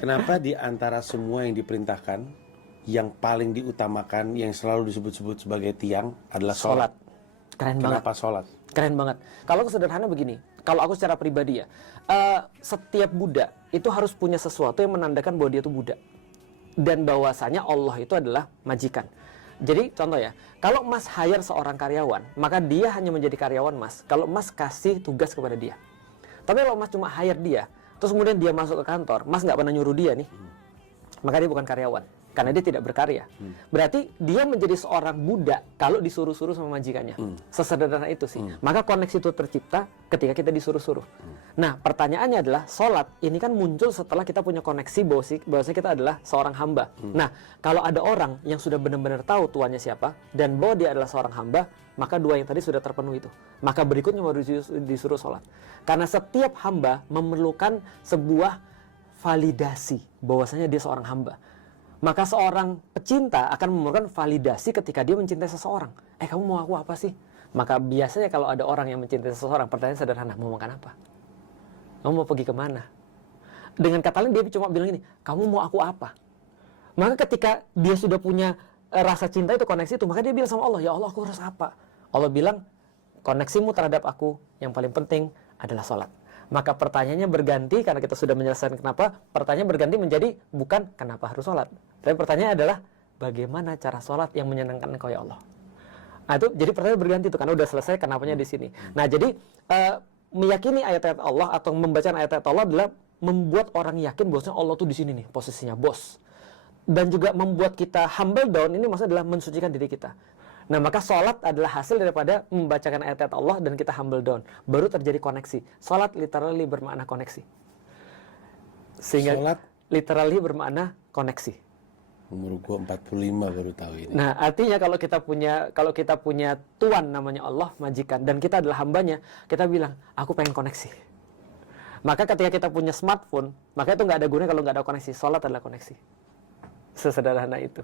Kenapa di antara semua yang diperintahkan, yang paling diutamakan, yang selalu disebut-sebut sebagai tiang adalah sholat? Keren banget. Kenapa sholat? Keren banget. Kalau sederhana begini, kalau aku secara pribadi ya, setiap Buddha itu harus punya sesuatu yang menandakan bahwa dia itu Buddha. Dan bahwasanya Allah itu adalah majikan. Jadi contoh ya, kalau Mas hire seorang karyawan, maka dia hanya menjadi karyawan Mas kalau Mas kasih tugas kepada dia. Tapi kalau Mas cuma hire dia, terus kemudian dia masuk ke kantor, Mas nggak pernah nyuruh dia nih, maka dia bukan karyawan, karena dia tidak berkarya. Berarti dia menjadi seorang budak kalau disuruh-suruh sama majikannya. Sesederhana itu sih. Maka koneksi itu tercipta ketika kita disuruh-suruh. Nah, pertanyaannya adalah, sholat ini kan muncul setelah kita punya koneksi bahwasanya kita adalah seorang hamba. Nah, kalau ada orang yang sudah benar-benar tahu tuannya siapa dan bahwa dia adalah seorang hamba, maka dua yang tadi sudah terpenuhi itu. Maka berikutnya baru disuruh sholat. Karena setiap hamba memerlukan sebuah validasi bahwasanya dia seorang hamba. Maka seorang pecinta akan memerlukan validasi ketika dia mencintai seseorang. Kamu mau aku apa sih? Maka biasanya kalau ada orang yang mencintai seseorang, pertanyaan sederhana, mau makan apa? Kamu mau pergi kemana? Dengan kata lain dia cuma bilang ini, kamu mau aku apa? Maka ketika dia sudah punya rasa cinta itu, koneksi itu, maka dia bilang sama Allah, ya Allah, aku harus apa? Allah bilang, koneksimu terhadap aku yang paling penting adalah sholat. Maka pertanyaannya berganti, karena kita sudah menyelesaikan kenapa, pertanyaan berganti menjadi bukan kenapa harus sholat, tapi pertanyaan adalah bagaimana cara sholat yang menyenangkan engkau ya Allah. Nah, itu jadi pertanyaan berganti itu, karena udah selesai kenapanya di sini. Nah, jadi meyakini ayat-ayat Allah atau membaca ayat-ayat Allah adalah membuat orang yakin bahwasanya Allah tuh di sini nih posisinya bos. Dan juga membuat kita humble down, ini maksudnya adalah mensucikan diri kita. Nah, maka sholat adalah hasil daripada membacakan ayat-ayat Allah dan kita humble down. Baru terjadi koneksi. Sholat literally bermakna koneksi. Sehingga sholat literally bermakna koneksi. Umur gua 45 baru tahu ini. Nah, artinya kalau kita punya tuan namanya Allah, majikan, dan kita adalah hambanya, kita bilang, aku pengen koneksi. Maka ketika kita punya smartphone, maka itu nggak ada gunanya kalau nggak ada koneksi. Sholat adalah koneksi. Sesederhana itu.